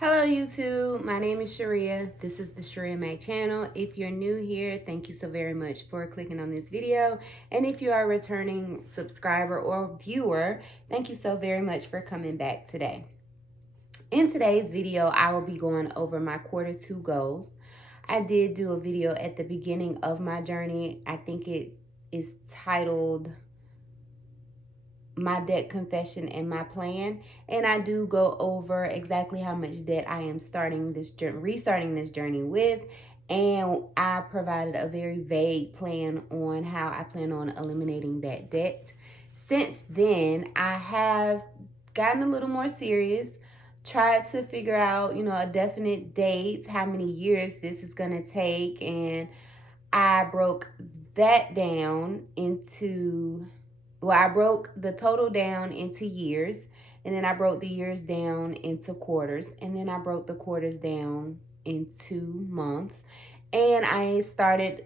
Hello YouTube, my name is Shirria. This is the Shirria Mac channel. If you're new here, thank you so very much for clicking on this video. And if you are a returning subscriber or viewer, thank you so very much for coming back today. In today's video, I will be going over my Q2 goals. I did do a video at the beginning of my journey. I think it is titled My Debt Confession and My Plan, and I do go over exactly how much debt I am restarting this journey with, and I provided a very vague plan on how I plan on eliminating that debt. Since then, I have gotten a little more serious, tried to figure out, a definite date, how many years this is going to take, and I broke that down into I broke the total down into years, and then I broke the years down into quarters, and then I broke the quarters down into months. And I started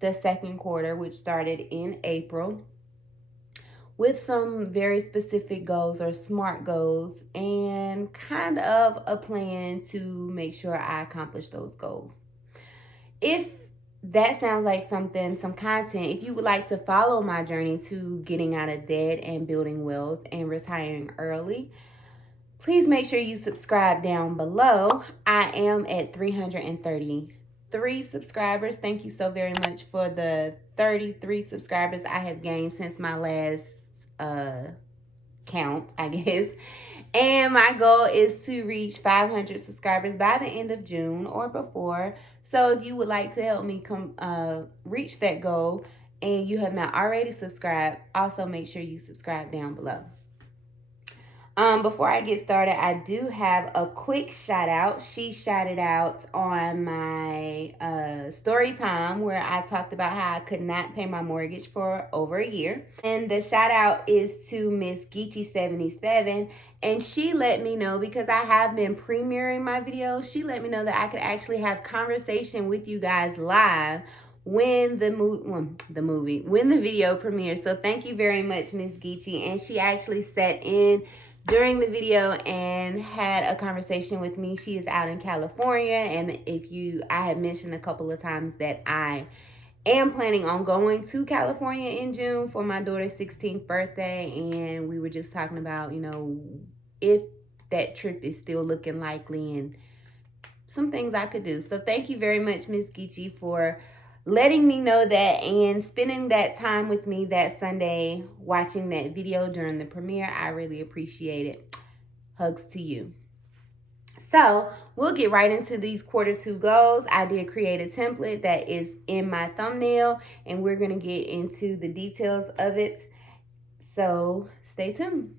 the second quarter, which started in April, with some very specific goals or SMART goals and kind of a plan to make sure I accomplish those goals. If that sounds like some content, if you would like to follow my journey to getting out of debt and building wealth and retiring early, please make sure you subscribe down below. I am at 333 subscribers. Thank you so very much for the 33 subscribers I have gained since my last count, I guess. And my goal is to reach 500 subscribers by the end of June or before. So if you would like to help me reach that goal and you have not already subscribed, also make sure you subscribe down below. Before I get started, I do have a quick shout out. She shouted out on my story time where I talked about how I could not pay my mortgage for over a year. And the shout out is to Miss Geechee77. And she let me know, because I have been premiering my videos, she let me know that I could actually have conversation with you guys live when the video premieres. So thank you very much, Miss Geechee. And she actually sat in during the video and had a conversation with me. She is out in California, and I had mentioned a couple of times that I am planning on going to California in June for my daughter's 16th birthday, and we were just talking about, if that trip is still looking likely and some things I could do. So thank you very much, Miss Geechee, for letting me know that and spending that time with me that Sunday watching that video during the premiere. I really appreciate it. Hugs to you. So we'll get right into these Q2 goals. I did create a template that is in my thumbnail, and we're going to get into the details of it. So stay tuned.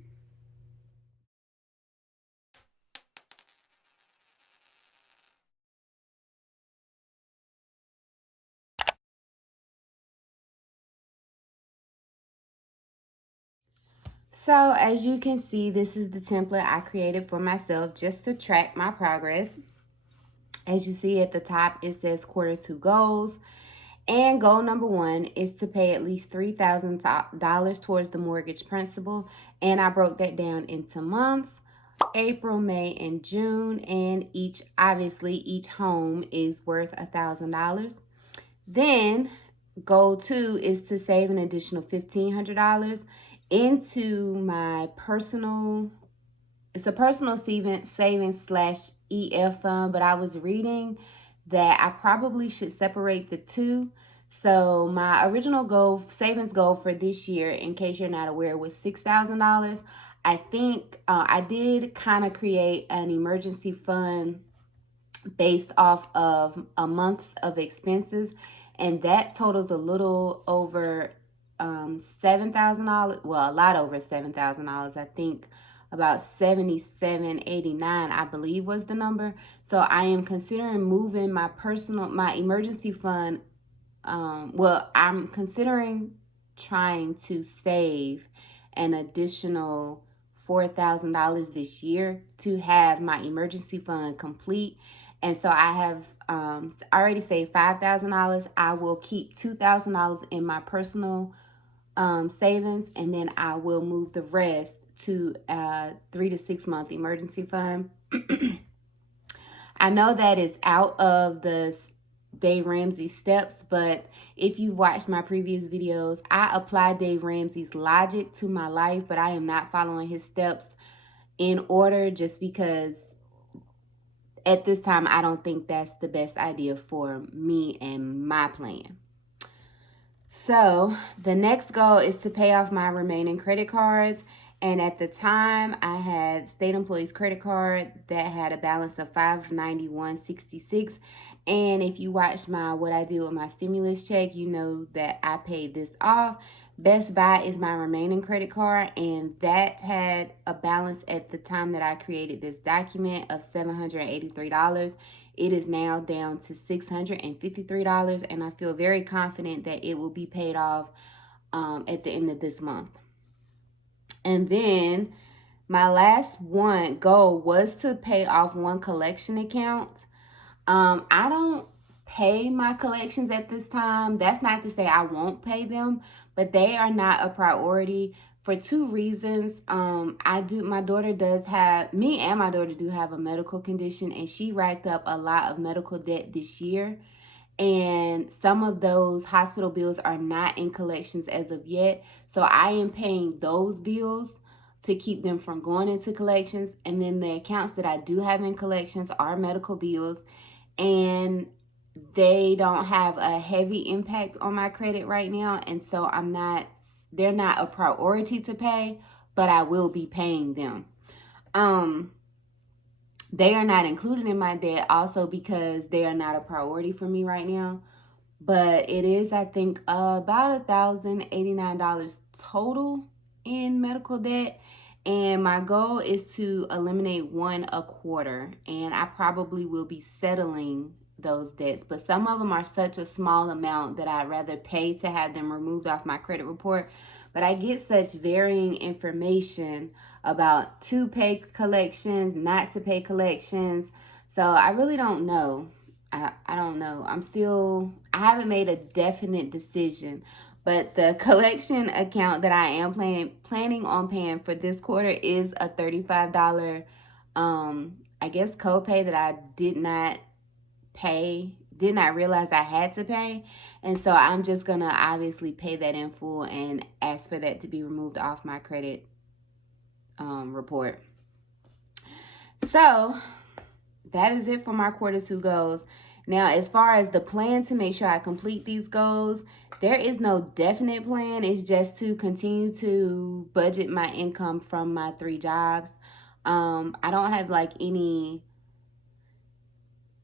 So as you can see, this is the template I created for myself just to track my progress. As you see at the top, it says Q2 goals. And goal number 1 is to pay at least $3,000 towards the mortgage principal. And I broke that down into months: April, May, and June. And each home is worth $1,000. Then goal 2 is to save an additional $1,500 into my personal savings / EF fund, but I was reading that I probably should separate the two. So my original savings goal for this year, in case you're not aware, was $6,000. I think I did kind of create an emergency fund based off of a month's of expenses, and that totals a little over $7,000. Well, a lot over $7,000. I think about $77.89, I believe, was the number. So I am considering moving my emergency fund. I'm considering trying to save an additional $4,000 this year to have my emergency fund complete. And so I have already saved $5,000. I will keep $2,000 in my personal savings, and then I will move the rest to a 3 to 6 month emergency fund. I know that is out of the Dave Ramsey steps, but if you've watched my previous videos, I apply Dave Ramsey's logic to my life, but I am not following his steps in order just because at this time I don't think that's the best idea for me and my plan. So the next goal is to pay off my remaining credit cards. And at the time, I had state employees credit card that had a balance of $591.66. And if you watched my what I did with my stimulus check, you know that I paid this off. Best Buy is my remaining credit card, and that had a balance at the time that I created this document of $783. It is now down to $653, and I feel very confident that it will be paid off at the end of this month. And then my last goal was to pay off one collection account. I don't pay my collections at this time. That's not to say I won't pay them, but they are not a priority for two reasons. My daughter does have, me and my daughter do have a medical condition, and she racked up a lot of medical debt this year. And some of those hospital bills are not in collections as of yet. So I am paying those bills to keep them from going into collections. And then the accounts that I do have in collections are medical bills, and they don't have a heavy impact on my credit right now. And so they're not a priority to pay, but I will be paying them. They are not included in my debt also because they are not a priority for me right now. But it is, I think, about $1,089 total in medical debt. And my goal is to eliminate one a quarter. And I probably will be settling those debts. But some of them are such a small amount that I'd rather pay to have them removed off my credit report. But I get such varying information about to pay collections, not to pay collections. So I really don't know. I don't know. I haven't made a definite decision. But the collection account that I am planning on paying for this quarter is a $35, I guess, copay that I did not realize I had to pay. And so I'm just going to obviously pay that in full and ask for that to be removed off my credit report. So that is it for my quarter two goals. Now, as far as the plan to make sure I complete these goals, there is no definite plan. It's just to continue to budget my income from my 3 jobs. I don't have like any,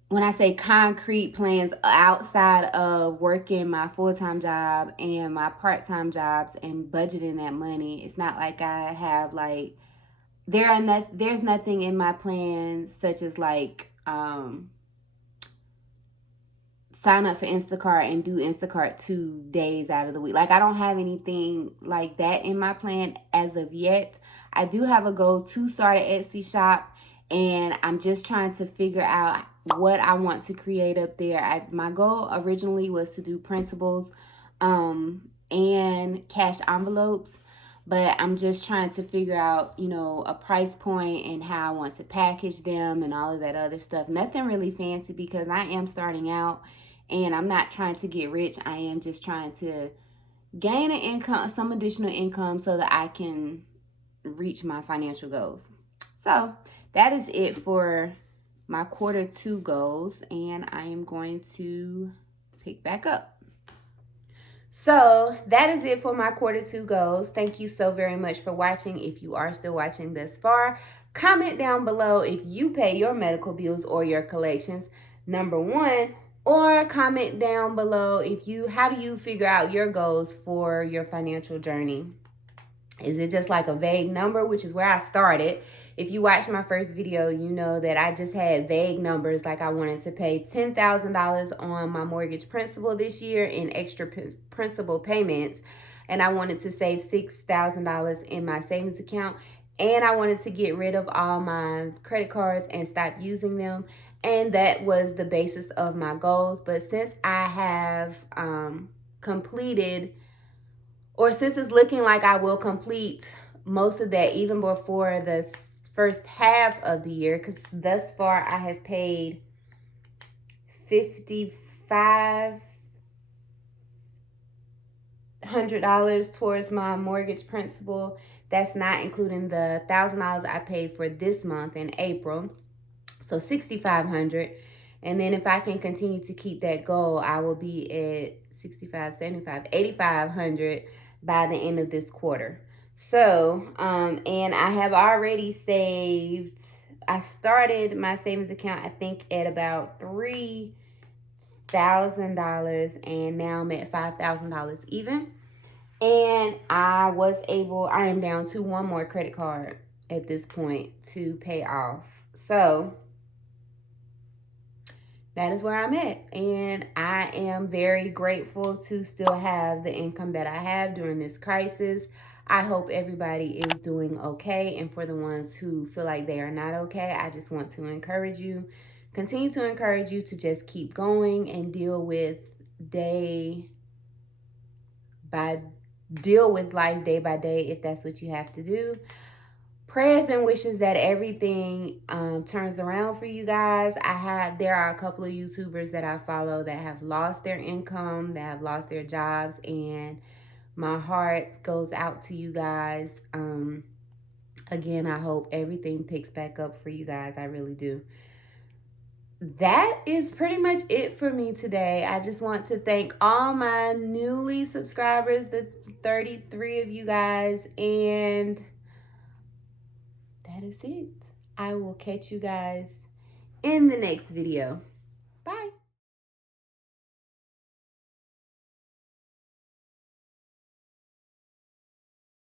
when I say concrete plans outside of working my full-time job and my part-time jobs and budgeting that money. It's not like I have like, there's nothing in my plan such as like sign up for Instacart and do Instacart 2 days out of the week. Like, I don't have anything like that in my plan as of yet. I do have a goal to start an Etsy shop, and I'm just trying to figure out what I want to create up there. My goal originally was to do printables and cash envelopes, but I'm just trying to figure out, a price point and how I want to package them and all of that other stuff. Nothing really fancy because I am starting out and I'm not trying to get rich. I am just trying to gain an income, some additional income so that I can reach my financial goals. So that is it for my quarter two goals, and I am going to pick back up. So that is it for my quarter two goals. Thank you so very much for watching. If you are still watching this far, comment down below if you pay your medical bills or your collections, number one, or comment down below how do you figure out your goals for your financial journey? Is it just like a vague number, which is where I started? If you watched my first video, you know that I just had vague numbers, like I wanted to pay $10,000 on my mortgage principal this year in extra principal payments, and I wanted to save $6,000 in my savings account, and I wanted to get rid of all my credit cards and stop using them, and that was the basis of my goals. But since I have since it's looking like I will complete most of that even before the first half of the year, because thus far I have paid $5,500 towards my mortgage principal. That's not including the $1,000 I paid for this month in April. So $6,500. And then if I can continue to keep that goal, I will be at 65, 75, 8,500 by the end of this quarter. So, and I have already saved. I started my savings account, I think, at about $3,000, and now I'm at $5,000 even. And I am down to one more credit card at this point to pay off. So that is where I'm at. And I am very grateful to still have the income that I have during this crisis. I hope everybody is doing okay. And for the ones who feel like they are not okay, I just want to continue to encourage you to just keep going and deal with life day by day if that's what you have to do. Prayers and wishes that everything turns around for you guys. There are a couple of YouTubers that I follow that have lost their income, that have lost their jobs, and my heart goes out to you guys. Again, I hope everything picks back up for you guys. I really do. That is pretty much it for me today. I just want to thank all my newly subscribers, the 33 of you guys, and that is it. I will catch you guys in the next video.